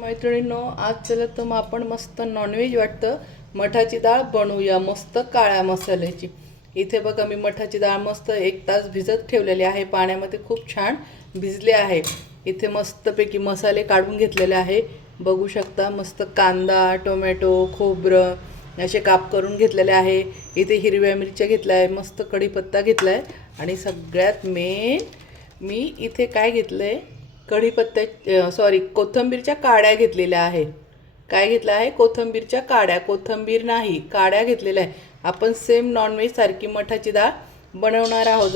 मैत्रिणींनो, आज चला तर मग आपण मस्त नॉनव्हेज वाटतं मठाची डाळ बनवूया मस्त काळ्या मसाल्याची। इथे बघा मी मठाची डाळ मस्त 1 तास भिजत ठेवलेली आहे, पाण्यामध्ये खूप छान भिजले आहे। इथे मस्तपैकी मसाले काढून घेतलेले आहे, बघू शकता। मस्त कांदा, टोमॅटो, खोबरं असे काप करून घेतलेले आहे। इथे हिरव्या मिरच्या घेतल्या आहे, मस्त कढीपत्ता घेतलाय आणि सगळ्यात मेन मी इथे काय घेतलंय, कढीपत्त्या सॉरी कोथिंबीरच्या काड्या घेतलेल्या आहे। काय घेतलं आहे? कोथिंबीरच्या काड्या, कोथिंबीर नाही काड्या घेतलेल्या आहे। आपण सेम नॉनव्हेज सारखी मठाची डाळ बनवणार आहोत।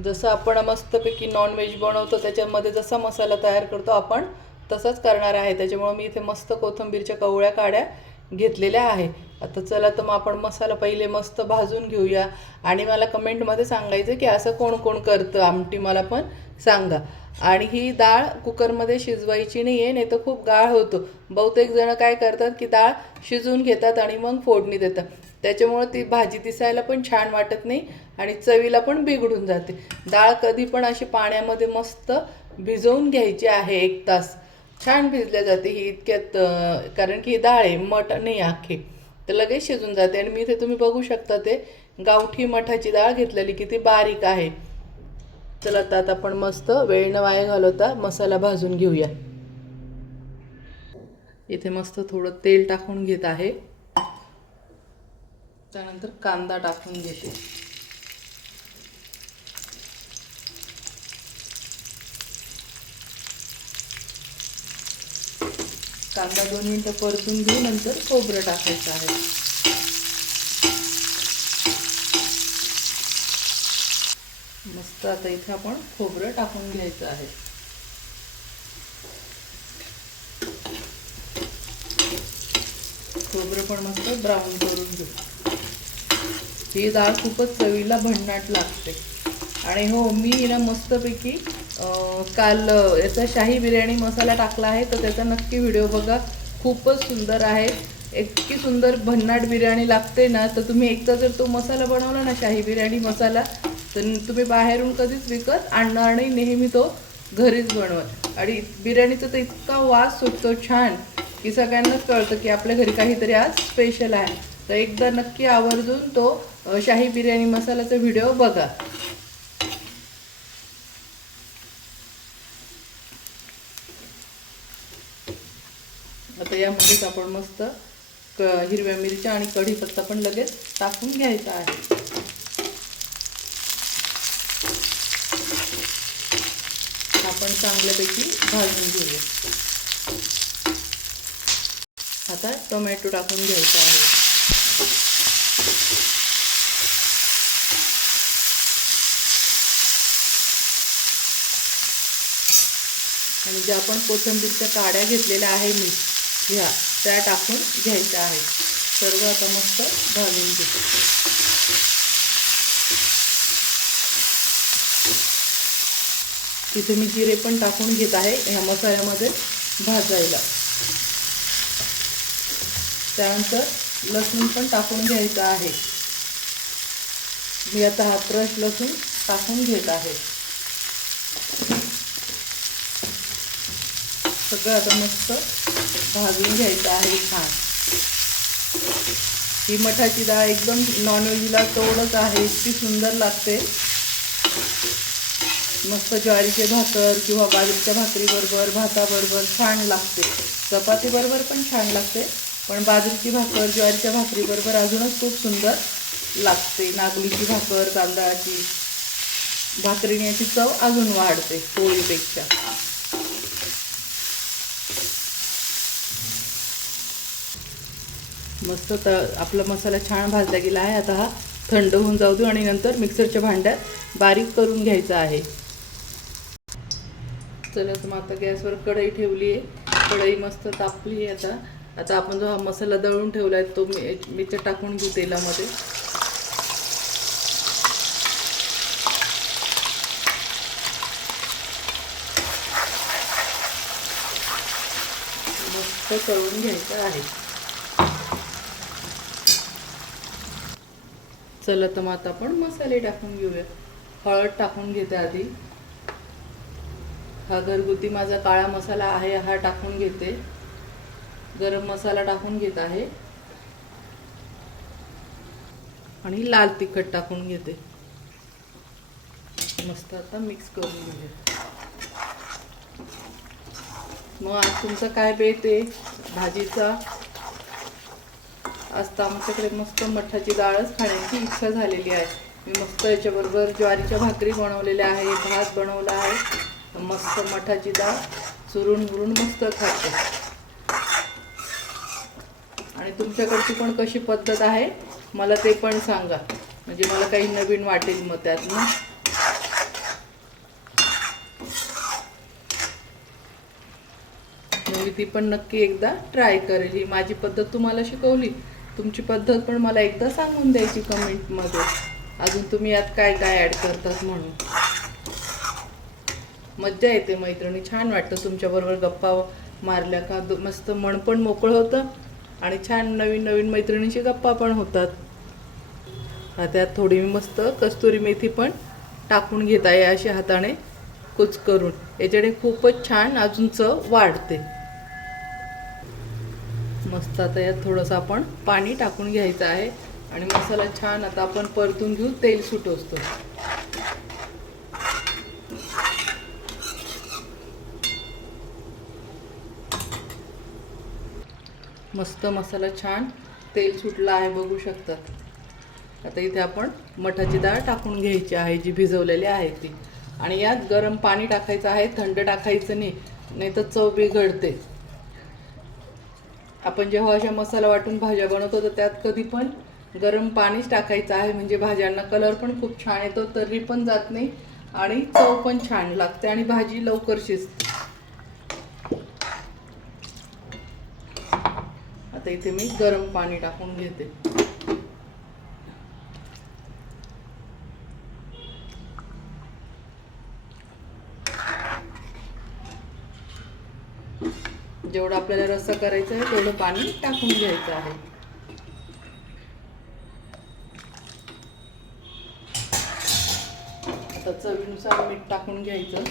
जसं आपण मस्तपैकी नॉनव्हेज बनवतो त्याच्यामध्ये जसा मसाला तयार करतो आपण तसंच करणार आहे। त्याच्यामुळे मी इथे मस्त कोथिंबीरच्या कवळ्या काड्या घेतलेल्या आहे। आता चला तर मग आपण मसाला पहिले मस्त भाजून घेऊया आणि मला कमेंटमध्ये सांगायचं की असं कोण कोण करतं आमटी, मला पण सांगा। आणि ही डाळ कुकरमध्ये शिजवायची नाही आहे, नाही तर खूप गाळ होतो। बहुतेक जण काय करतात की डाळ शिजवून घेतात आणि मग फोडणी देतात, त्याच्यामुळे ती भाजी दिसायला पण छान वाटत नाही आणि चवीला पण बिघडून जाते। डाळ कधी पण अशी पाण्यामध्ये मस्त भिजवून घ्यायची आहे 1 तास, छान भिजल्या जाते ही इतक्यात, कारण की डाळ आहे, मठ नाही आखे, तर लगेच शिजून जाते। आणि मी इथे तुम्ही बघू शकता ते गावठी मठाची डाळ घेतलेली किती बारीक आहे। चला तर आता आपण मस्त वेळ न वाया घालवता मसाला भाजून घेऊया। इथे मस्त थोडं तेल टाकून घेत आहे, त्यानंतर कांदा टाकून घेते। कांदा 2 मिनिटं परतून घेऊ, नंतर खोबरं टाकायचं आहे। मस्त आता इथे आपण खोबरं टाकून घ्यायचं आहे। खोबरं पण मस्त ब्राऊन करून घेऊ। ही डाळ खूपच चवीला भन्नाट लागते। आणि हो, मी ना मस्तपैकी काल याचा शाही बिर्याणी मसाला टाकला आहे, तर त्याचा नक्की व्हिडिओ बघा, खूपच सुंदर आहे। इतकी सुंदर भन्नाट बिर्याणी लागते ना, तर तुम्ही एकदा जर तो मसाला बनवला ना, शाही बिर्याणी मसाला, तर तुम्ही बाहेरून कधीच विकत आणणार नाही, नेहमी तो घरीच बनवा। आणि बिर्याणीचा तर इतका वास सुटतो छान की सगळ्यांनाच कळतं की आपल्या घरी काहीतरी आज स्पेशल आहे। तर एकदा नक्की आवर्जून तो शाही बिर्याणी मसाल्याचा व्हिडिओ बघा। आता यामध्येच आपण मस्त हिरव्या मिरच्या आणि कढीपत्ता पण लगेच टाकून घ्यायचा आहे। आपण चांगल्यापैकी भाजून घेऊया। आता टोमॅटो टाकून घ्यायचा आहे। आणि ज्या आपण कोथिंबीरच्या काड्या घेतलेल्या आहे मी ह्या, त्या टाकून घ्यायच्या आहेत। सर्व आता मस्त भाजून घेतो। इथे मी जिरे पण टाकून घेत आहे ह्या मसाल्यामध्ये भाजायला। त्यानंतर लसूण पण टाकून घ्यायचा आहे। मी आता हा फ्रेश लसूण टाकून घेत आहे। सगळं आता मस्त भाजून घ्यायचं आहे छान। ही मठाची डाळ एकदम नॉनव्हेजला तोडच आहे, इतकी सुंदर लागते। मस्त ज्वारीचे भाकर किंवा बाजरीच्या भाकरीबरोबर, भाताबरोबर छान लागते। चपातीबरोबर पण छान लागते, पण बाजरीची भाकर, ज्वारीच्या भाकरीबरोबर अजूनच खूप सुंदर लागते। नागलीची भाकर, तांदळाची भाकरीने याची चव अजून वाढते पोळीपेक्षा। मस्त आपला मसाला छान भाजला गेला आहे। आता हा थंड होऊन जाऊ दे आणि नंतर मिक्सरच्या भांड्यात बारीक करून घ्यायचा आहे। चला तर मग आता गॅसवर कढई ठेवली आहे, कढई मस्त तापली आहे। आता आपण जो हा मसाला दळून ठेवला आहे तो मी ते टाकून घेऊ तेलामध्ये। मस्त तळून घ्यायचं आहे। चला तर मग आता आपण मसाले टाकून घेऊया। हळद टाकून घेते आधी, हा घरगुती माझा काळा मसाला आहे, हा टाकून घेते. गरम मसाला टाकून घेत आहे आणि लाल तिखट टाकून घेते. मस्त आता मिक्स करून घेते. मग आज तुमचा काय बेत आहे भाजीचा? आज तर आमच्याकडे मस्त मठाची डाळच खाण्याची इच्छा झालेली आहे. मी मस्त याच्याबरोबर ज्वारीच्या भाकरी बनवलेल्या आहे, भात बनवला आहे. मस्त मठाची डाळ चुरून मुरून मस्त खाते. आणि तुमच्याकडची पण कशी पद्धत आहे मला ते पण सांगा, म्हणजे मला काही नवीन वाटेल मग त्यात ना. मी ती पण नक्की एकदा ट्राय करेल. ही माझी पद्धत तुम्हाला शिकवली, तुमची पद्धत पण मला एकदा सांगून द्यायची कमेंटमध्ये. अजून तुम्ही यात काय काय ॲड करतात म्हणून. मज्जा येते मैत्रिणी, छान वाटतं तुमच्याबरोबर गप्पा मारल्या का. मस्त मन पण मोकळं होतं आणि छान नवीन नवीन मैत्रिणींची गप्पा पण होतात. त्यात थोडी मी मस्त कस्तुरी मेथी पण टाकून घेत आहे अशी हाताने कुच करून. याच्याने खूपच छान अजून चव वाढते. मस्त आता यात थोडंसं आपण पाणी टाकून घ्यायचं आहे आणि मसाला छान आता आपण परतून घेऊ, तेल सुटोसतो. मस्त मसाला छान तेल सुटला आहे बघू शकतात. आता इथे आपण मठाची डाळ टाकून घ्यायची आहे जी भिजवलेली आहे ती. आणि यात गरम पाणी टाकायचं आहे, थंड टाकायचं नाही तर चव बिघडते. आपण जेव्हा अशा मसाला वाटून भाज्या बनवतो तर त्यात कधी पण गरम पाणीच टाकायचं आहे, म्हणजे भाज्यांना कलर पण खूप छान येतो, तर्री पण जात नाही आणि चव पण छान लागते आणि भाजी लवकर शिजते. आता इथे मी गरम पाणी टाकून घेते. जेवढं आपल्याला रस्सा करायचा आहे तेवढं पाणी टाकून घ्यायचं आहे. आता चवीनुसार मीठ टाकून घ्यायचं.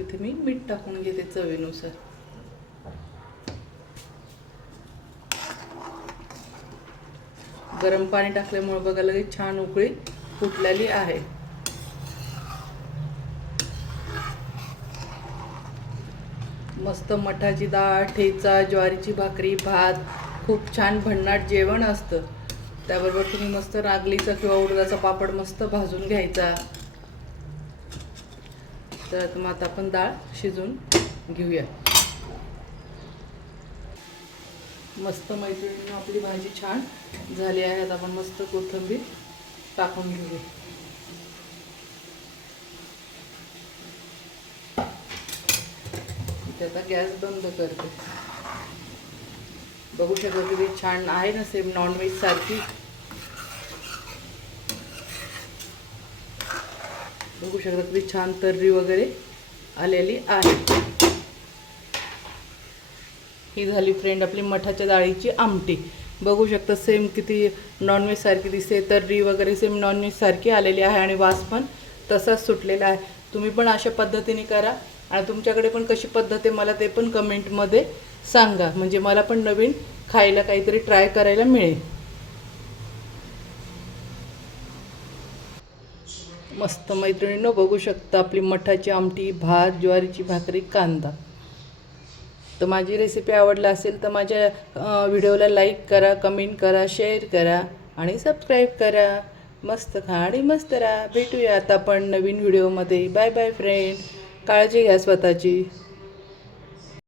इथे मी मीठ टाकून घेते चवीनुसार. गरम पाणी टाकल्यामुळे बघा लगेच छान उकळी फुटलेली आहे. मस्त मठाची डाळ, ठेचा, ज्वारीची भाकरी, भात, खूप छान भन्नाट जेवण असतं. त्याबरोबर तुम्ही मस्त नागलीचा किंवा उडदाचा पापड मस्त भाजून घ्यायचा. तर मग आता आपण डाळ शिजून घेऊया. मस्त मैत्रिणींनो आपली भाजी छान झाली आहे. आता आपण मस्त कोथिंबीर टाकून घेऊया. आता गॅस बंद करते. बघू शकता किती छान आहे ना, सेम नॉनव्हेज सारखी. बघू शकता किती छान तर्री वगैरे आलेली आहे. ही झाली फ्रेंड आपली मठाच्या डाळीची आमटी. बघू शकता सेम किती नॉनव्हेज सारखी दिसते, तर्री वगैरे सेम नॉनव्हेज सारखी आलेली आहे आणि वास पण तसाच सुटलेला आहे. तुम्ही पण अशा पद्धतीने करा आणि तुमच्याकडे पण कशी पद्धत आहे मला ते पण कमेंटमध्ये सांगा, म्हणजे मला पण नवीन खायला काहीतरी ट्राय करायला मिळेल. मस्त मैत्रिणींनो बघू शकता आपली मठाची आमटी, भात, ज्वारीची भाकरी, कांदा. तर माझी रेसिपी आवडली असेल तर माझ्या व्हिडिओला लाईक करा, कमेंट करा, शेअर करा आणि सबस्क्राईब करा. मस्त खा आणि मस्त राहा. भेटूया आता आपण नवीन व्हिडिओमध्ये. Bye bye friend. काळजी घ्या स्वतःची.